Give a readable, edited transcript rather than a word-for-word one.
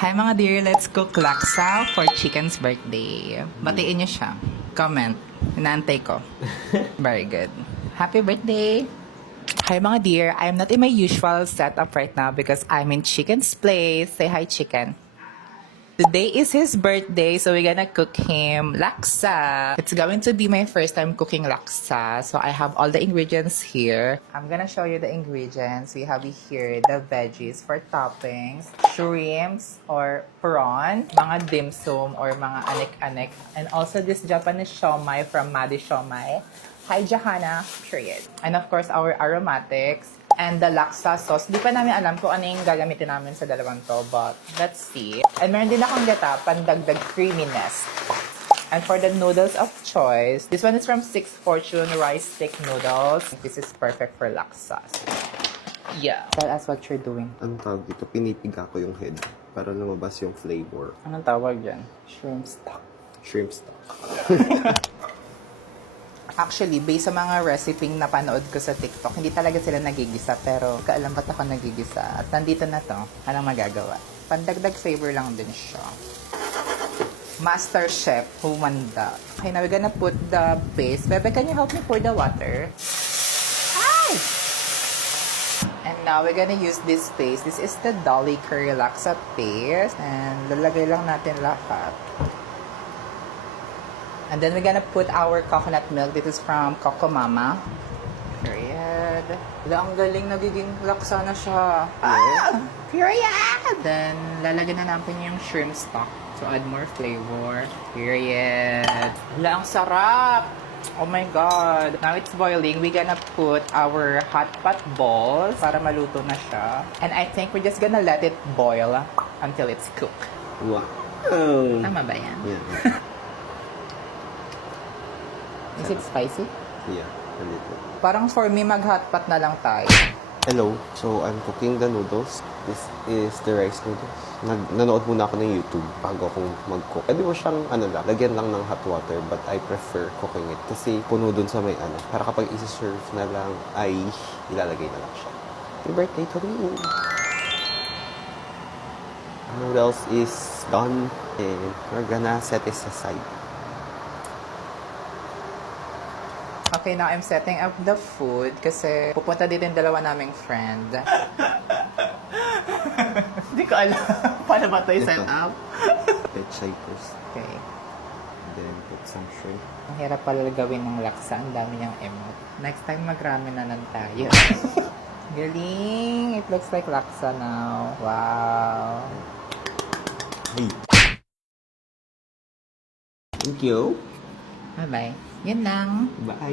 Hi mga dear, let's cook laksa for chicken's birthday. Batiin niyo siya. Comment. Inaantay ko. Very good. Happy birthday! Hi mga dear, I'm not in my usual setup right now because I'm in Chicken's place. Say hi, Chicken. Today is his birthday, so we're gonna cook him laksa. It's going to be my first time cooking laksa, so I have all the ingredients here. I'm gonna show you the ingredients. We have here the veggies for toppings, shrimps or prawn, mga dim sum or mga anik-anik, and also this Japanese siomai from Madi Siomai. Hi, Jahana, period. And of course, our aromatics and the laksa sauce. Di pa namin alam kung ano yung gagamitin namin sa dalawang to, but let's see. And meron din akong gata, pandagdag creaminess. And for the noodles of choice, this one is from Six Fortune Rice Stick Noodles. This is perfect for laksa. Yeah. Tell us what you're doing. Ang tawag dito, pinipiga ko yung head para lumabas yung flavor. Anong tawag dyan? Shrimp stock. Shrimp stock. Actually, based sa mga recipe na panood ko sa TikTok, hindi talaga sila nagigisa, pero kaalam ba't ako nagigisa. At nandito na to, anong magagawa? Pandagdag flavor lang din siya. Master Chef, humanda. Okay, now we're gonna put the paste. Bebe, can you help me pour the water? Hi! And now we're gonna use this paste. This is the Dolly Curry Laksa paste. And lalagay lang natin lahat. And then we're gonna put our coconut milk. This is from Coco Mama. Period. Wala, ang galing, nagiging laksa na siya. Ah! Period! Then, lalagyan na natin yung shrimp stock to add more flavor. Period. Wala, ang sarap! Oh my God! Now it's boiling. We're gonna put our hot pot balls para maluto na siya. And I think we're just gonna let it boil until it's cooked. Wow! Tama ba yan? Yeah. Is it spicy? Yeah, a little. Parang for me, mag-hotpot na lang tayo. Hello. So, I'm cooking the noodles. This is the rice noodles. Nanood muna ako ng YouTube bago akong mag-cook. Pwede mo siyang, lagyan lang ng hot water, but I prefer cooking it. Kasi puno dun sa may Para kapag isi-serve na lang, ay ilalagay na lang siya. Happy birthday to me! Noodles is done. And we're gonna set this aside. Okay, now I'm setting up the food kasi pupunta dito yung dalawa naming friend. Hindi ko alam. Paano ba ito set up? Pechay first. Okay. Then put some shrimp. Ang hirap pala gawin ng laksa. Ang dami niyang emote. Next time mag-ramen na lang tayo. Galing! It looks like laksa now. Wow! Hey! Thank you! Bye-bye. Yun lang. Bye!